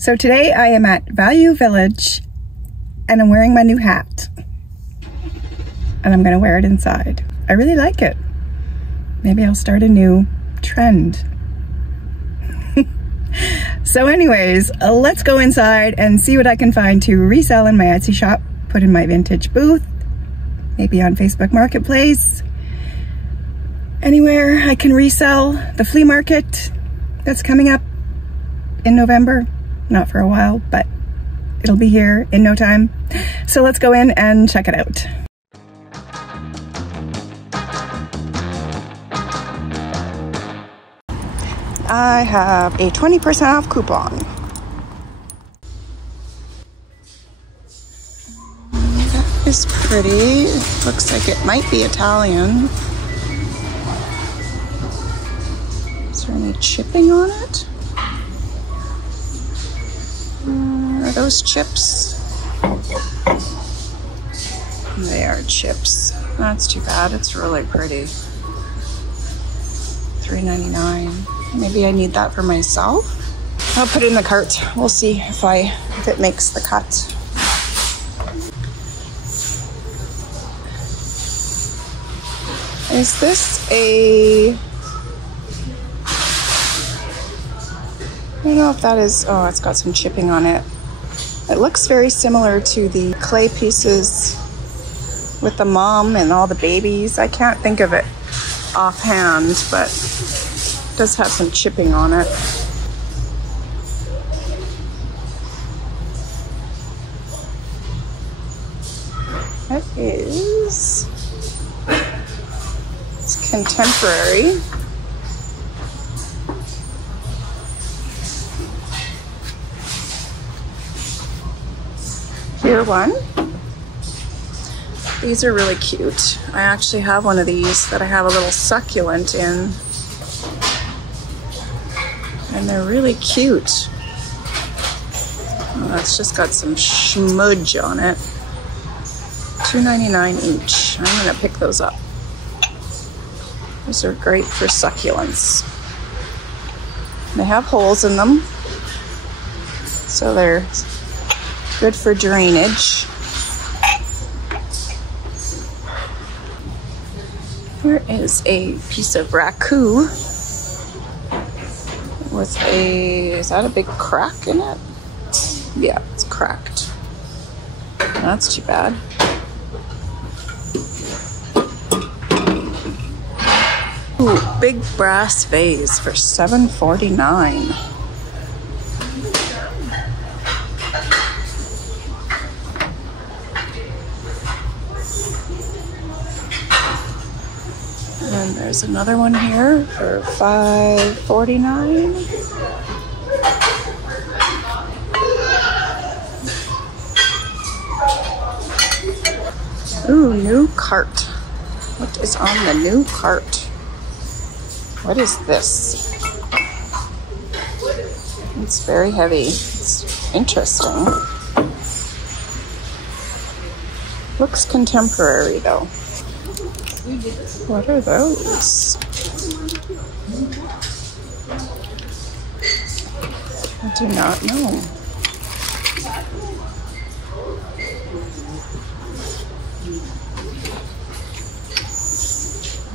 So today I am at Value Village and I'm wearing my new hat. And I'm gonna wear it inside. I really like it. Maybe I'll start a new trend. So anyways, let's go inside and see what I can find to resell in my Etsy shop, put in my vintage booth, maybe on Facebook Marketplace, anywhere I can resell. The flea market that's coming up in November, not for a while, but it'll be here in no time. So let's go in and check it out. I have a 20% off coupon. That is pretty. Looks like it might be Italian. Is there any chipping on it? Are those chips? They are chips. That's too bad. It's really pretty. $3.99. Maybe I need that for myself. I'll put it in the cart. We'll see if it makes the cut. Is this a... I don't know if that is... Oh, it's got some chipping on it. It looks very similar to the clay pieces with the mom and all the babies. I can't think of it offhand, but it does have some chipping on it. That is... It's contemporary. Here one. These are really cute. I actually have one of these that I have a little succulent in. And they're really cute. Oh, that's just got some smudge on it. $2.99 each. I'm gonna pick those up. These are great for succulents. They have holes in them, so they're good for drainage. Here is a piece of raku with a, is that a big crack in it? Yeah, it's cracked. That's too bad. Ooh, big brass vase for $7.49. And there's another one here for $5.49. Ooh, new cart. What is on the new cart? What is this? It's very heavy. It's interesting. Looks contemporary though. What are those? I do not know.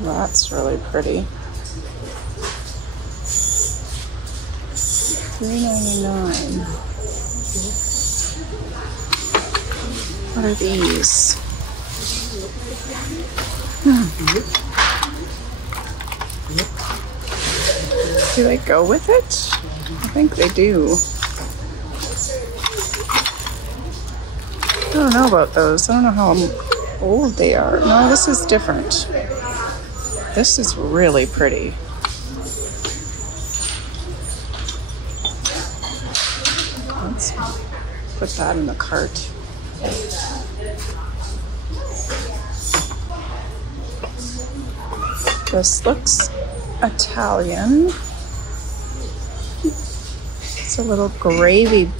That's really pretty. $3.99. What are these? Do they go with it? I think they do. I don't know about those. I don't know how old they are. No, this is different. This is really pretty. Let's put that in the cart. This looks Italian. It's a little gravy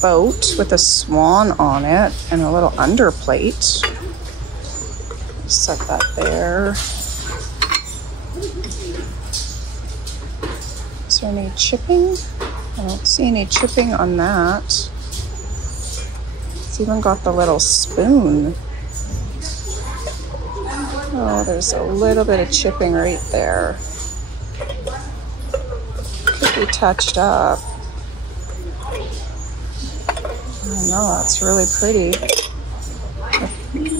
boat with a swan on it and a little underplate. Set that there. Is there any chipping? I don't see any chipping on that. It's even got the little spoon. Oh, there's a little bit of chipping right there. Could be touched up. Oh no, that's really pretty.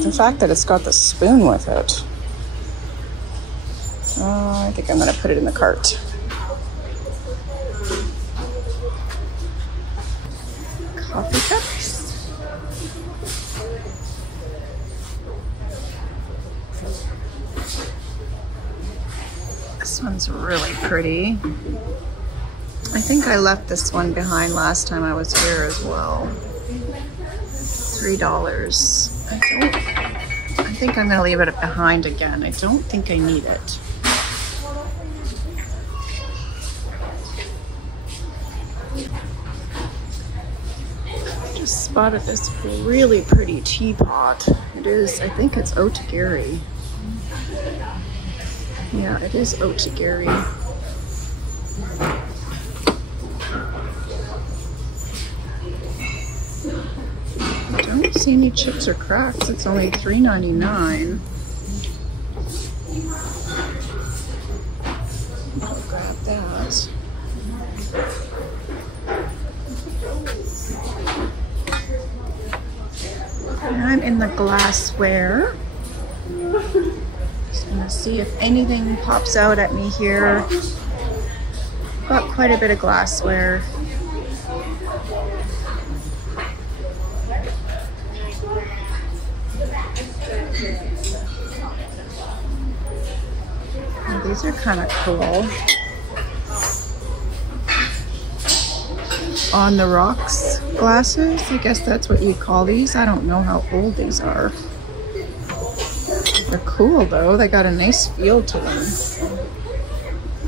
The fact that it's got the spoon with it. Oh, I think I'm gonna put it in the cart. Coffee cups. This one's really pretty. I think I left this one behind last time I was here as well. $3. I think I'm gonna leave it behind again. I don't think I need it. Just spotted this really pretty teapot. It is, I think it's otagiri. Yeah, it is otagiri. I don't see any chips or cracks. It's only $3.99. I'll grab that. And I'm in the glassware. Just gonna see if anything pops out at me here. Got quite a bit of glassware. Oh, these are kind of cool. On the rocks glasses, I guess that's what you call these. I don't know how old these are. They're cool though, they got a nice feel to them.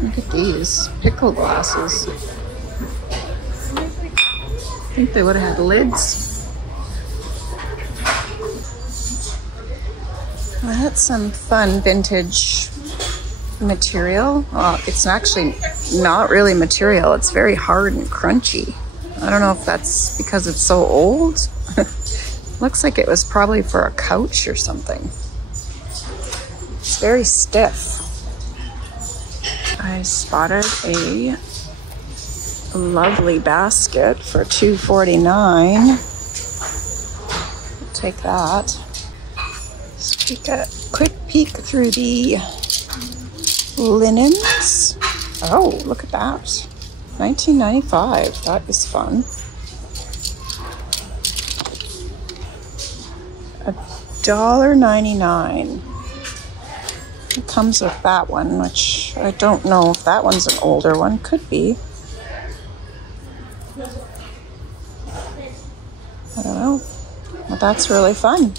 Look at these, pickle glasses. I think they would have had lids. Well, that's some fun vintage material. Oh, it's actually not really material, it's very hard and crunchy. I don't know if that's because it's so old. Looks like it was probably for a couch or something. It's very stiff. I spotted a lovely basket for $2.49. I'll take that. Let's take a quick peek through the linens. Oh, look at that. $19.95. That is fun. $1.99. It comes with that one, which I don't know if that one's an older one. Could be. I don't know. But that's really fun.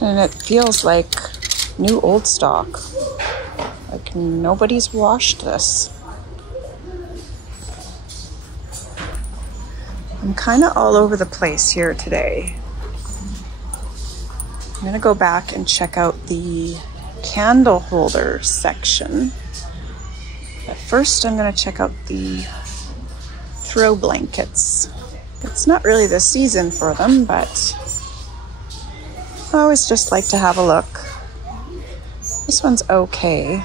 And it feels like new old stock. Like nobody's washed this. I'm kind of all over the place here today. I'm gonna go back and check out the candle holder section. But first I'm gonna check out the throw blankets. It's not really the season for them, but I always just like to have a look. This one's okay.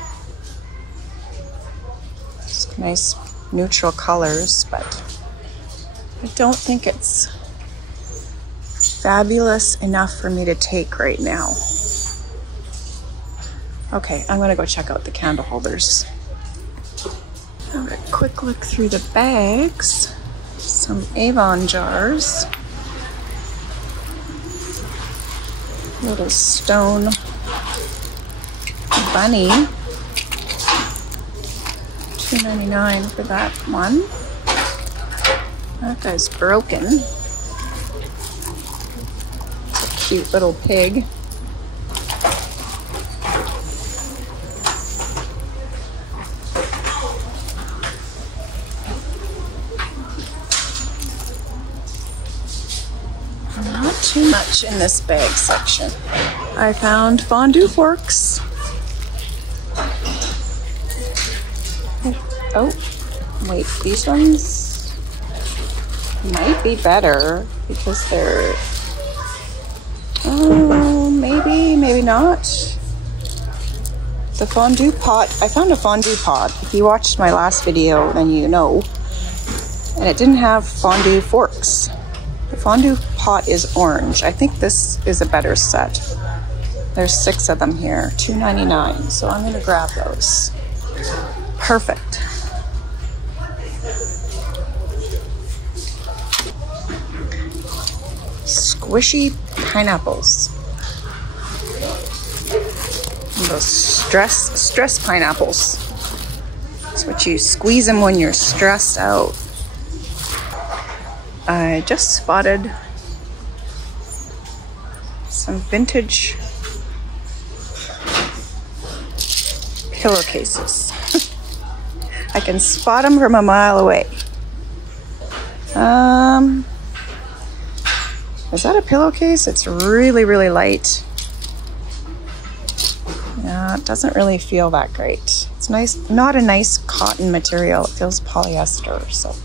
It's nice neutral colors, but I don't think it's fabulous enough for me to take right now. Okay, I'm gonna go check out the candle holders. Have a quick look through the bags. Some Avon jars. Little stone bunny. $2.99 for that one. That guy's broken. It's a cute little pig. Not too much in this bag section. I found fondue forks. Oh, wait, these ones? might be better because they're, oh, maybe not. The fondue pot, I found a fondue pot. If you watched my last video, then you know. And it didn't have fondue forks. The fondue pot is orange. I think this is a better set. There's 6 of them here, $2.99. So I'm gonna grab those. Perfect. Squishy pineapples. Those stress pineapples. That's what you squeeze them when you're stressed out. I just spotted some vintage pillowcases. I can spot them from a mile away. Is that a pillowcase? It's really, really light. Yeah, it doesn't really feel that great. It's nice, not a nice cotton material. It feels polyester, so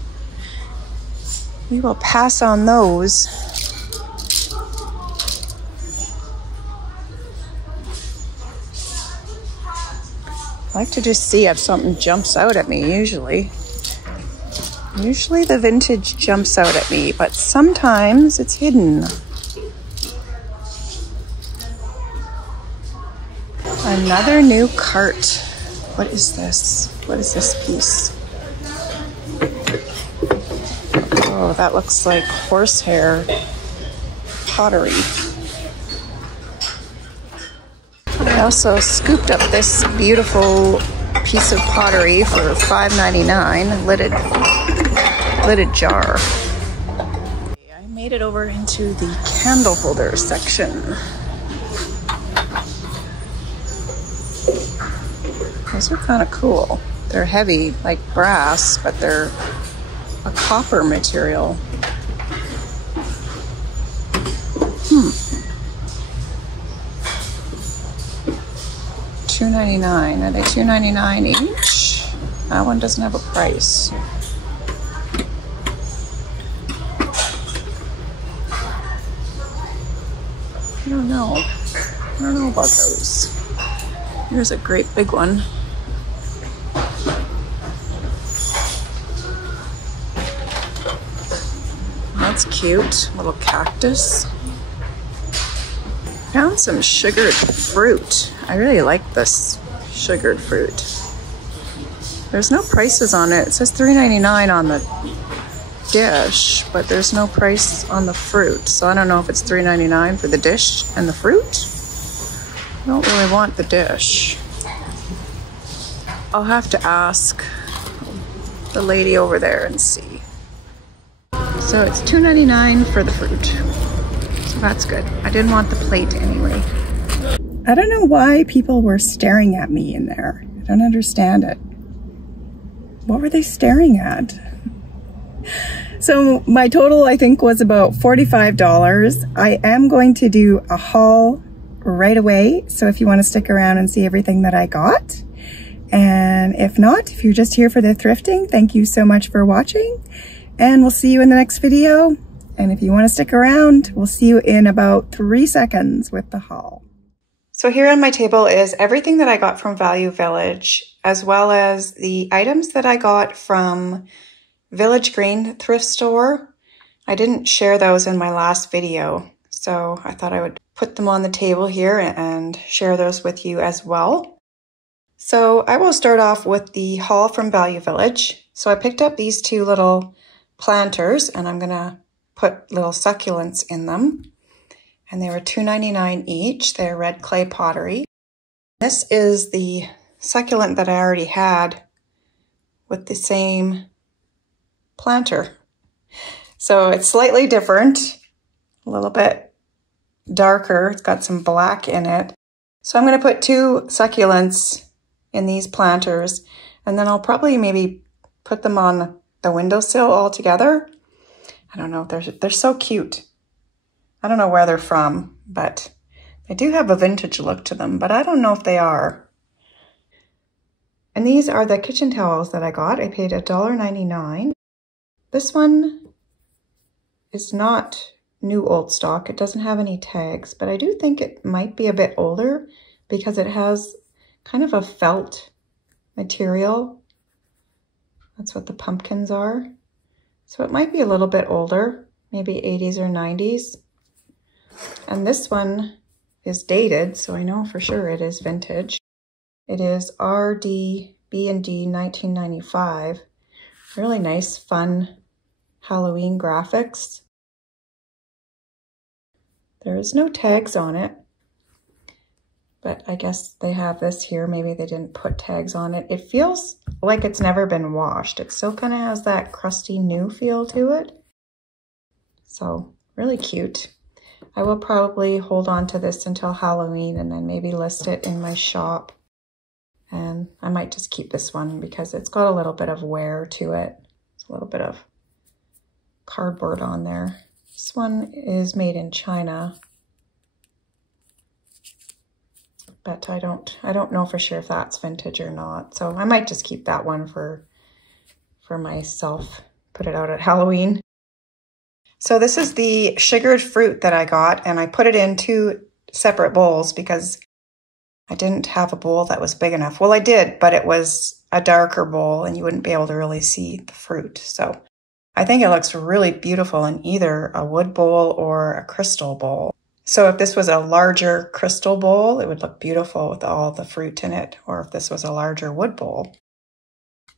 we will pass on those. I like to just see if something jumps out at me, usually. Usually the vintage jumps out at me, but sometimes it's hidden. Another new cart. What is this? What is this piece? Oh, that looks like horsehair pottery. I also scooped up this beautiful piece of pottery for $5.99, lidded jar. I made it over into the candle holder section. Those are kind of cool. They're heavy, like brass, but they're a copper material. $2.99. Are they $2.99 each? That one doesn't have a price. I don't know. I don't know about those. Here's a great big one. That's cute. Little cactus. Found some sugared fruit. I really like this sugared fruit. There's no prices on it. It says $3.99 on the dish, but there's no price on the fruit. So I don't know if it's $3.99 for the dish and the fruit. I don't really want the dish. I'll have to ask the lady over there and see. So it's $2.99 for the fruit. So that's good. I didn't want the plate anyway. I don't know why people were staring at me in there. I don't understand it. What were they staring at? So my total, I think, was about $45. I am going to do a haul right away. So if you want to stick around and see everything that I got. And if not, if you're just here for the thrifting, thank you so much for watching. And we'll see you in the next video. And if you want to stick around, we'll see you in about 3 seconds with the haul. So here on my table is everything that I got from Value Village, as well as the items that I got from Village Green thrift store. I didn't share those in my last video, so I thought I would put them on the table here and share those with you as well. So I will start off with the haul from Value Village. So I picked up these 2 little planters, and I'm gonna put little succulents in them. And they were $2.99 each. They're red clay pottery. This is the succulent that I already had with the same planter. So it's slightly different, a little bit darker. It's got some black in it. So I'm gonna put 2 succulents in these planters, and then I'll probably maybe put them on the windowsill all together. I don't know, they're so cute. I don't know where they're from, but they do have a vintage look to them, but I don't know if they are. And these are the kitchen towels that I got. I paid $1.99. This one is not new old stock. It doesn't have any tags, but I do think it might be a bit older because it has kind of a felt material. That's what the pumpkins are. So it might be a little bit older, maybe 80s or 90s. And this one is dated, so I know for sure it is vintage. It is RD B&D 1995. Really nice, fun Halloween graphics. There is no tags on it, but I guess they have this here. Maybe they didn't put tags on it. It feels like it's never been washed. It still kind of has that crusty new feel to it. So really cute. I will probably hold on to this until Halloween and then maybe list it in my shop. And I might just keep this one because it's got a little bit of wear to it. It's a little bit of cardboard on there. This one is made in China, but I don't know for sure if that's vintage or not. So I might just keep that one for myself, put it out at Halloween. So this is the sugared fruit that I got, and I put it in 2 separate bowls because I didn't have a bowl that was big enough. Well, I did, but it was a darker bowl and you wouldn't be able to really see the fruit. So I think it looks really beautiful in either a wood bowl or a crystal bowl. So if this was a larger crystal bowl, it would look beautiful with all the fruit in it, or if this was a larger wood bowl.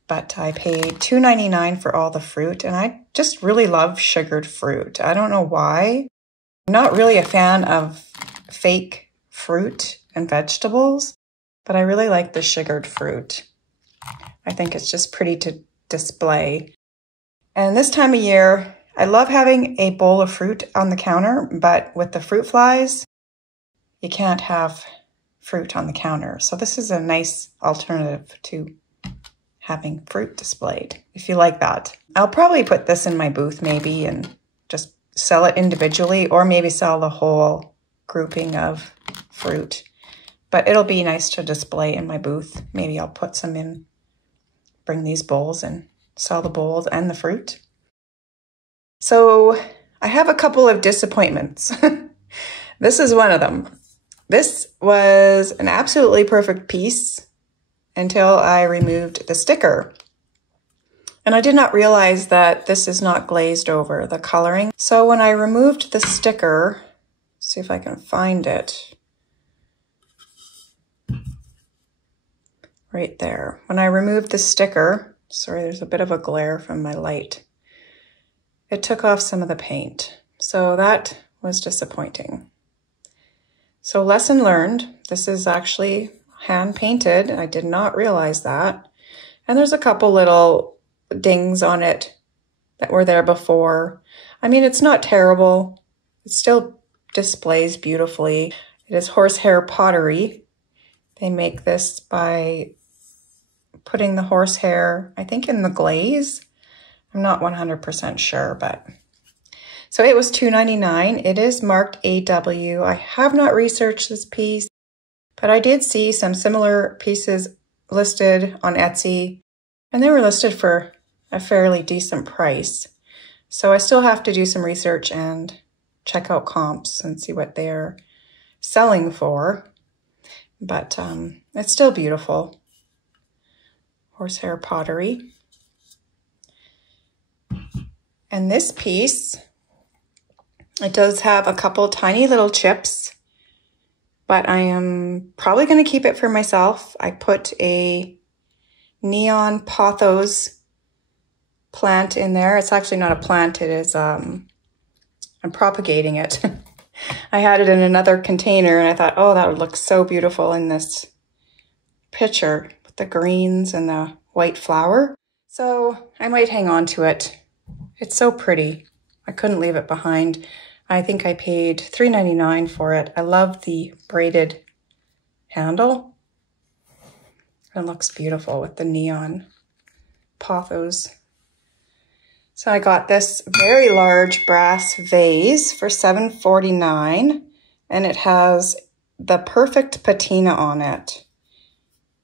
But I paid $2.99 for all the fruit, and I just really love sugared fruit. I don't know why. I'm not really a fan of fake fruit and vegetables, but I really like the sugared fruit. I think it's just pretty to display. And this time of year, I love having a bowl of fruit on the counter, but with the fruit flies, you can't have fruit on the counter. So this is a nice alternative to having fruit displayed, if you like that. I'll probably put this in my booth maybe and just sell it individually, or maybe sell the whole grouping of fruit. But it'll be nice to display in my booth. Maybe I'll put some in, bring these bowls and sell the bowls and the fruit. So I have a couple of disappointments. This is one of them. This was an absolutely perfect piece until I removed the sticker. And I did not realize that this is not glazed over, the coloring. So when I removed the sticker, see if I can find it. Right there. When I removed the sticker, sorry, there's a bit of a glare from my light. It took off some of the paint. So that was disappointing. So lesson learned, this is actually hand painted. I did not realize that. And there's a couple little dings on it that were there before. I mean, it's not terrible. It still displays beautifully. It is horsehair pottery. They make this by putting the horsehair, I think, in the glaze. I'm not 100% sure, but so it was $2.99. It is marked AW. I have not researched this piece, but I did see some similar pieces listed on Etsy, and they were listed for a fairly decent price. So I still have to do some research and check out comps and see what they're selling for. But it's still beautiful. Horsehair pottery. And this piece, it does have a couple tiny little chips, but I am probably going to keep it for myself. I put a neon pothos plant in there. It's actually not a plant, it is, I'm propagating it. I had it in another container and I thought, oh, that would look so beautiful in this picture with the greens and the white flower. So I might hang on to it. It's so pretty. I couldn't leave it behind. I think I paid $3.99 for it. I love the braided handle. It looks beautiful with the neon pothos. So I got this very large brass vase for $7.49, and it has the perfect patina on it.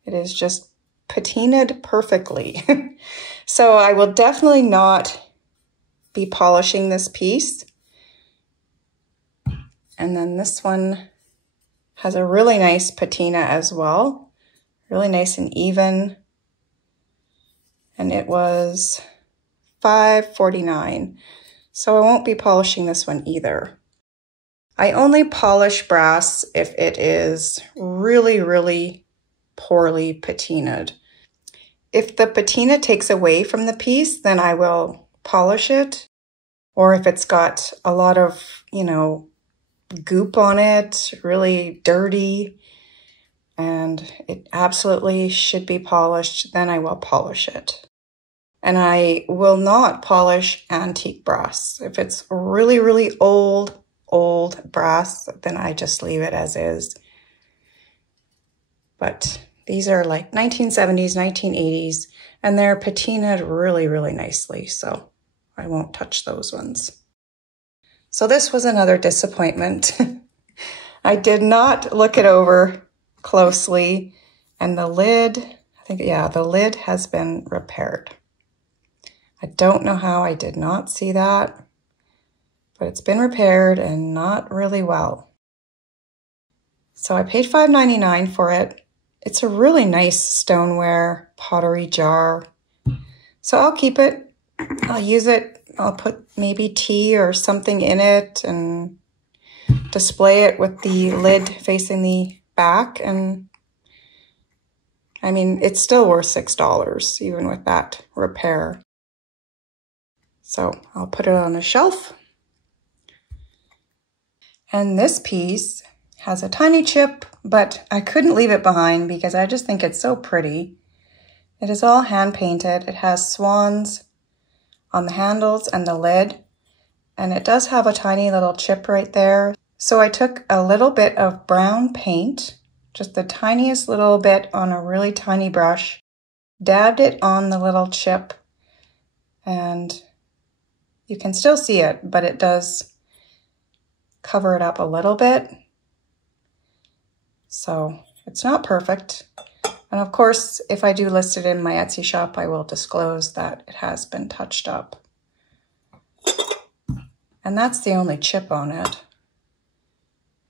It is just patinaed perfectly. So I will definitely not be polishing this piece. And then this one has a really nice patina as well. Really nice and even. And it was $5.49. So I won't be polishing this one either. I only polish brass if it is really, really poorly patinaed. If the patina takes away from the piece, then I will polish it. Or if it's got a lot of, you know, goop on it, really dirty, and it absolutely should be polished, then I will polish it. And I will not polish antique brass. If it's really, really old brass, then I just leave it as is. But these are like 1970s, 1980s, and they're patinaed really, really nicely, so I won't touch those ones. So this was another disappointment. I did not look it over closely, and the lid, I think, yeah, the lid has been repaired. I don't know how I did not see that, but it's been repaired and not really well. So I paid $5.99 for it. It's a really nice stoneware pottery jar. So I'll keep it. I'll use it. I'll put maybe tea or something in it and display it with the lid facing the back. And I mean, it's still worth $6 even with that repair. So I'll put it on a shelf. And this piece has a tiny chip, but I couldn't leave it behind because I just think it's so pretty. It is all hand painted. It has swans on the handles and the lid, and it does have a tiny little chip right there. So I took a little bit of brown paint, just the tiniest little bit on a really tiny brush, dabbed it on the little chip, and you can still see it, but it does cover it up a little bit. So it's not perfect. And of course, if I do list it in my Etsy shop, I will disclose that it has been touched up. And that's the only chip on it.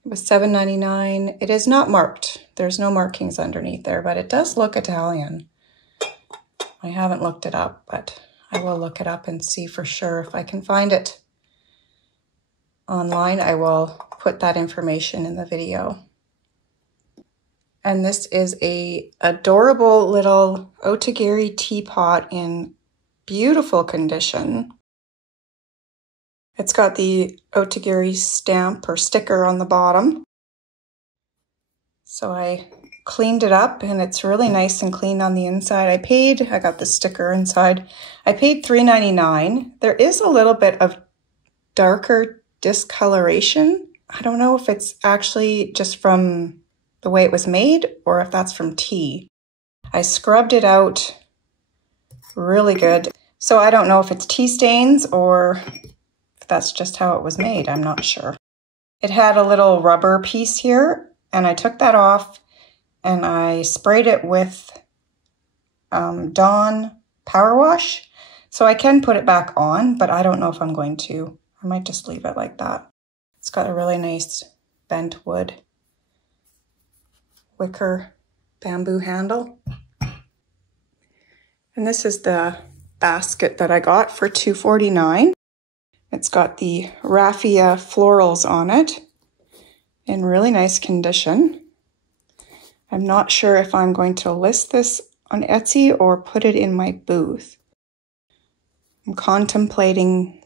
It was $7.99. It is not marked. There's no markings underneath there, but it does look Italian. I haven't looked it up, but I will look it up and see for sure. If I can find it online, I will put that information in the video. And this is a adorable little otagiri teapot in beautiful condition. It's got the otagiri stamp or sticker on the bottom. So I cleaned it up and it's really nice and clean on the inside. I got the sticker inside. I paid $3.99. There is a little bit of darker discoloration. I don't know if it's actually just from the way it was made or if that's from tea. I scrubbed it out really good. So I don't know if it's tea stains or if that's just how it was made. I'm not sure. It had a little rubber piece here and I took that off and I sprayed it with Dawn Power Wash. So I can put it back on, but I don't know if I'm going to. I might just leave it like that. It's got a really nice bent wood wicker bamboo handle. And this is the basket that I got for $2.49. It's got the raffia florals on it in really nice condition. I'm not sure if I'm going to list this on Etsy or put it in my booth. I'm contemplating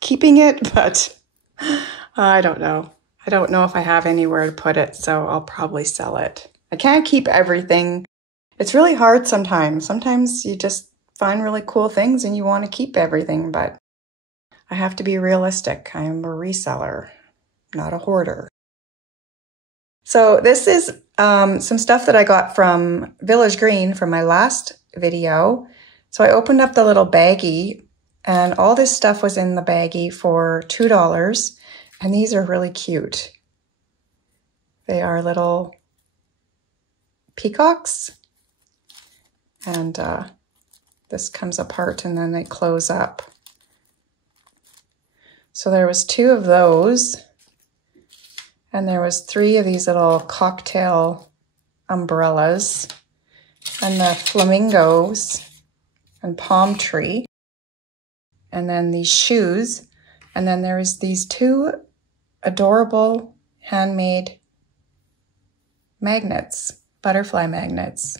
keeping it, but I don't know. I don't know if I have anywhere to put it, so I'll probably sell it. I can't keep everything. It's really hard sometimes. Sometimes you just find really cool things and you want to keep everything, but I have to be realistic. I am a reseller, not a hoarder. So this is some stuff that I got from Village Green from my last video. So I opened up the little baggie and all this stuff was in the baggie for $2. And these are really cute. They are little peacocks. And this comes apart and then they close up. So there was 2 of those. And there was 3 of these little cocktail umbrellas. And the flamingos and palm tree. And then these shoes. And then there was these 2 adorable handmade magnets, butterfly magnets.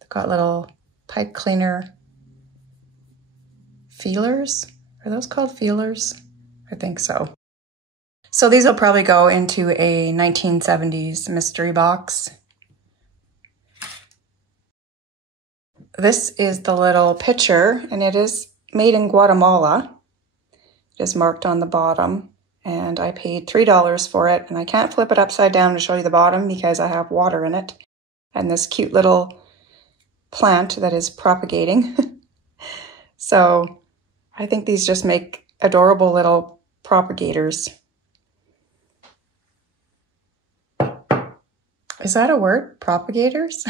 They've got little pipe cleaner feelers. Are those called feelers? I think so. So these will probably go into a 1970s mystery box. This is the little picture, and it is made in Guatemala. It is marked on the bottom, and I paid $3 for it, and I can't flip it upside down to show you the bottom because I have water in it, and this cute little plant that is propagating. So I think these just make adorable little propagators. Is that a word? Propagators?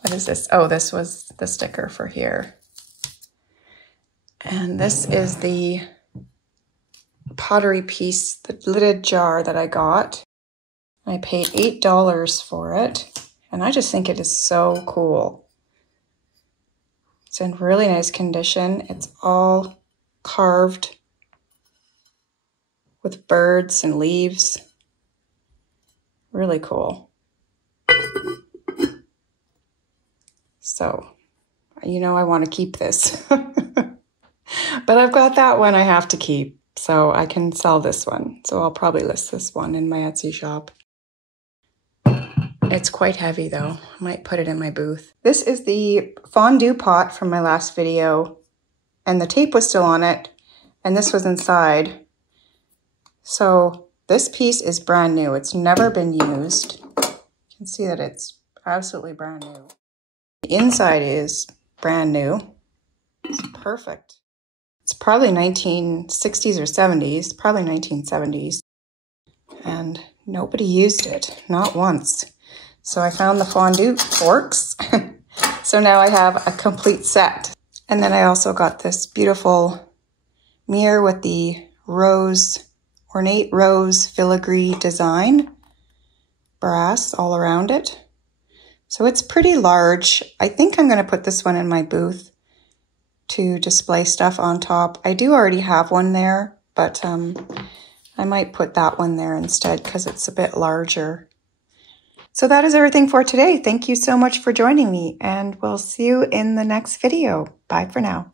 What is this? Oh, this was the sticker for here. And this is the pottery piece, the lidded jar that I got. I paid $8 for it, and I just think it is so cool. It's in really nice condition. It's all carved with birds and leaves. Really cool. So, you know, I want to keep this. But I've got that one I have to keep, so I can sell this one. So I'll probably list this one in my Etsy shop. It's quite heavy though. I might put it in my booth. This is the fondue pot from my last video, and the tape was still on it, and this was inside. So this piece is brand new. It's never been used. You can see that it's absolutely brand new. The inside is brand new. It's perfect. It's probably 1960s or 70s, probably 1970s. And nobody used it, not once. So I found the fondue forks. So now I have a complete set. And then I also got this beautiful mirror with the ornate rose filigree design, brass all around it. So it's pretty large. I think I'm going to put this one in my booth to display stuff on top. I do already have one there, but I might put that one there instead because it's a bit larger. So that is everything for today. Thank you so much for joining me, and we'll see you in the next video. Bye for now.